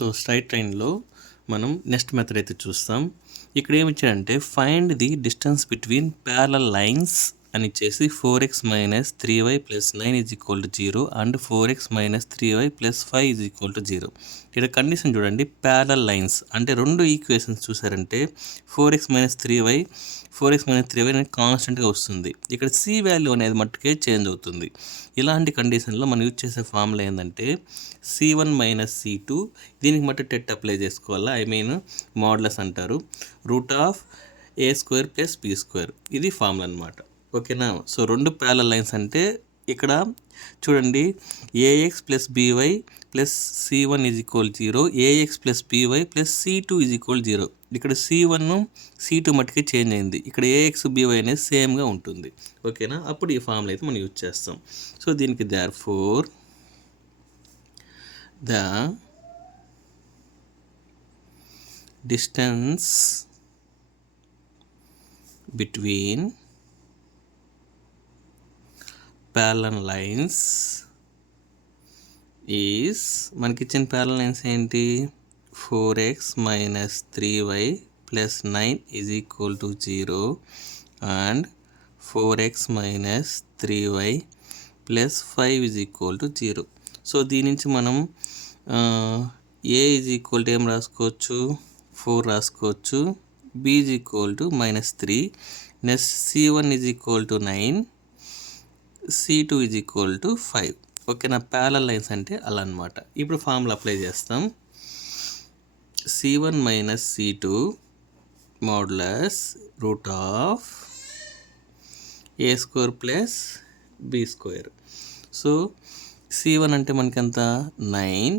So straight లైన్లో మనం next method అయితే చూస్తాం. ఇక్కడ ఏమి ఇచ్చాడంటే find the distance between parallel lines అని ఇచ్చేసి 4x - 3y + 9 = 0 and 4x - 3y + 5 = 0. ఇక్కడ కండిషన్ చూడండి, ప్యారలల్ లైన్స్ అంటే రెండు ఈక్వేషన్స్ చూసారంటే 4x - 3y అనేది కాన్స్టెంట్గా వస్తుంది. ఇక్కడ c వాల్యూ అనేది మట్టుకే చేంజ్ అవుతుంది. ఇలాంటి కండిషన్లో మనం యూజ్ చేసే ఫార్ములా ఏంటంటే c1 - c2, దీనికి మట్టు టెట్ అప్లై చేసుకోవాలా, మోడ్లస్ అంటారు, √a² + b². ఇది ఫార్ములా అనమాట. ఓకేనా. సో రెండు ప్యారలల్ లైన్స్ అంటే ఇక్కడ చూడండి, ax + by + c1 = 0, ax + by + c2 = 0. ఇక్కడ c1 c2 మట్టుకే చేంజ్ అయింది. ఇక్కడ ax by అనేది సేమ్గా ఉంటుంది. ఓకేనా. అప్పుడు ఈ ఫార్ములా అయితే మనం యూజ్ చేస్తాం. సో దీనికి therefore the distance between parallel lines is, మనకి ఇచ్చిన parallel lines ఏంటి, 4x - 3y + 9 = 0 and 4x - 3y + 5 = 0. So దీని నుంచి మనం a ఏం రాసుకోవచ్చు, 4 రాసుకోవచ్చు, b -3, నెక్స్ట్ c1 = 9, c2 = 5. ఓకేనా. ప్యారలల్ లైన్స్ అంటే అలా అనమాట. ఇప్పుడు ఫార్ములా అప్లై చేస్తాం. c1 - c2 మోడ్లస్ √a² + b². So c1 అంటే మనకి ఎంత 9,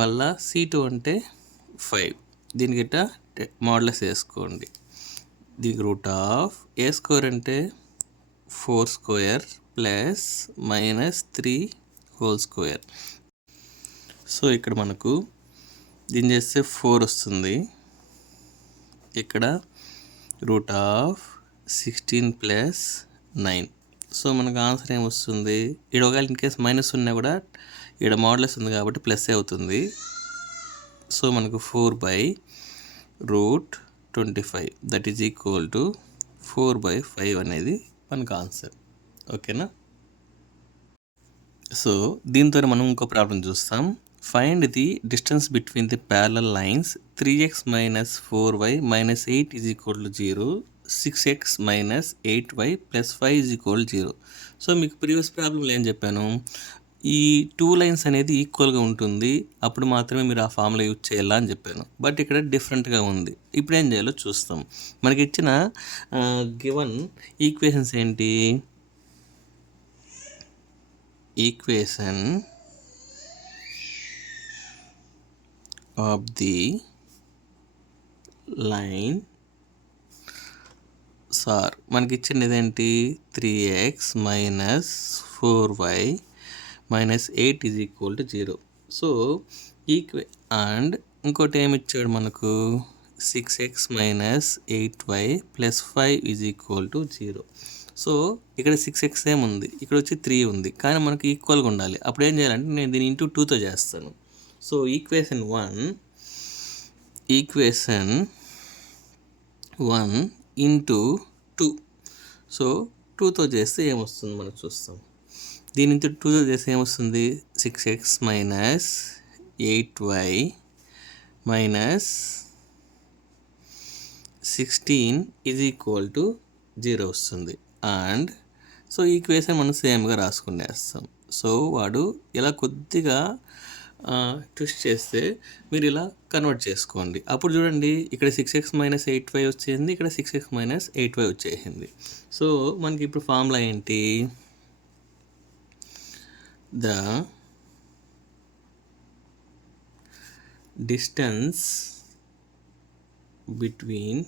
మళ్ళా c2 అంటే 5. దీనికి ఇట్లా మోడ్లస్ వేసుకోండి. దీనికి √a² అంటే 4² + -3² సో ఇక్కడ మనకు దీన్ని చేస్తే 4 వస్తుంది. ఇక్కడ √16 + 9. సో మనకు ఆన్సర్ ఏమొస్తుంది, ఇక్కడ ఒకవేళ ఇన్ కేస్ మైనస్ ఉన్నా కూడా ఇక్కడ మోడ్లెస్ ఉంది కాబట్టి ప్లస్ అవుతుంది. సో మనకు 4/√25 దట్ ఈజ్ ఈక్వల్ టు 4/5 అనేది మనకు ఆన్సర్. ఓకేనా. సో దీంతో మనం ఇంకో ప్రాబ్లం చూస్తాం. Find the distance between the parallel lines 3x - 4y - 8 = 0, 6x - 8y + 5 = 0. So మీకు ప్రీవియస్ ప్రాబ్లంలో ఏం చెప్పాను, ఈ 2 లైన్స్ అనేది ఈక్వల్గా ఉంటుంది, అప్పుడు మాత్రమే మీరు ఆ ఫార్ములా యూజ్ చేయాలా అని చెప్పాను. బట్ ఇక్కడ డిఫరెంట్గా ఉంది. ఇప్పుడు ఏం చేయాలో చూస్తాం. మనకి ఇచ్చిన గివన్ ఈక్వేషన్స్ ఏంటి, equation of the line sir మనకి ఇచ్చింది ఇదేంటి, 3x - 4y - 8 = 0. సో అండ్ ఇంకోటి ఏమి ఇచ్చాడు మనకు, 6x - 8y + 5 = 0. సో ఇక్కడ 6x ఏముంది, ఇక్కడ వచ్చి 3 ఉంది, కానీ మనకు ఈక్వల్గా ఉండాలి. అప్పుడు ఏం చేయాలంటే నేను దీన్ని ఇంటూ 2తో చేస్తాను. So equation 1 into 2. సో 2తో చేస్తే ఏమొస్తుంది మనకు చూస్తాం. దీని ఇంటూ 2తో చేస్తే ఏమొస్తుంది, 6x - 8y - 16 = 0 వస్తుంది. అండ్ సో ఈక్వేషన్ మనం సేమ్గా రాసుకునేస్తాం. సో వాడు ఇలా కొద్దిగా ట్విస్ట్ చేస్తే మీరు ఇలా కన్వర్ట్ చేసుకోండి. అప్పుడు చూడండి, ఇక్కడ 6x - 8y వచ్చేసింది, ఇక్కడ 6x - 8y వచ్చేసింది. సో మనకి ఇప్పుడు ఫార్ములా ఏంటి, the distance between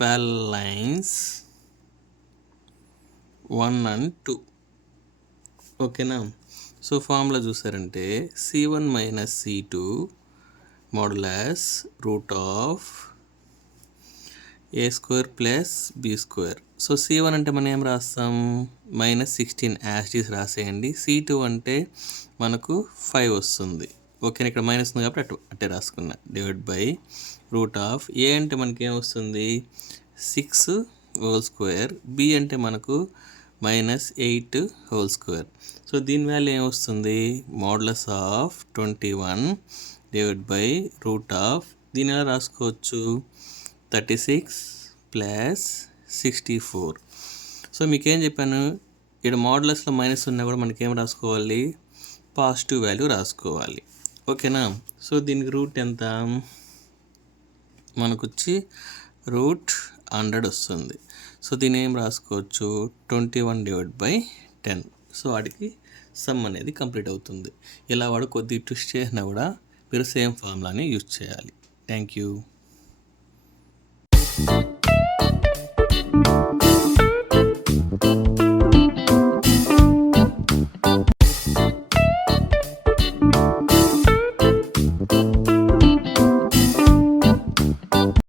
parallel lines 1 and 2. ఓకేనా. సో ఫార్ములా చూసారంటే c1 - c2 modulus A square plus B square. So C1 అంటే మనం ఏం రాస్తాం, -16 యాజ్ ఇట్ ఈస్ రాసేయండి. C2 అంటే మనకు 5 వస్తుంది. ఓకేనా, ఇక్కడ మైనస్ ఉంది కాబట్టి అట్టే రాసుకున్నా. డివైడ్ బై రూట్ ఆఫ్ ఏ అంటే మనకి ఏమొస్తుంది 6 హోల్ స్క్వేర్, బి అంటే మనకు -8 హోల్ స్క్వేర్. సో దీని వాల్యూ ఏమొస్తుంది, మోడ్లస్ of 21 divide by root of, దీని ఎలా రాసుకోవచ్చు 36 ప్లస్ 64. సో మీకేం చెప్పాను, ఇక్కడ మోడ్లస్లో మైనస్ ఉన్నా కూడా మనకేం రాసుకోవాలి, పాజిటివ్ వాల్యూ రాసుకోవాలి. ఓకేనా. సో దీనికి రూట్ ఎంత, మనకు వచ్చి రూట్ 100 వస్తుంది. సో దీని ఏం రాసుకోవచ్చు 21 డివైడ్ బై 10. సో వాడికి సమ్ అనేది కంప్లీట్ అవుతుంది. ఇలా వాడు కొద్దిగా ట్విస్ట్ చేసినా కూడా మీరు సేమ్ ఫార్ములాని యూజ్ చేయాలి. Thank you.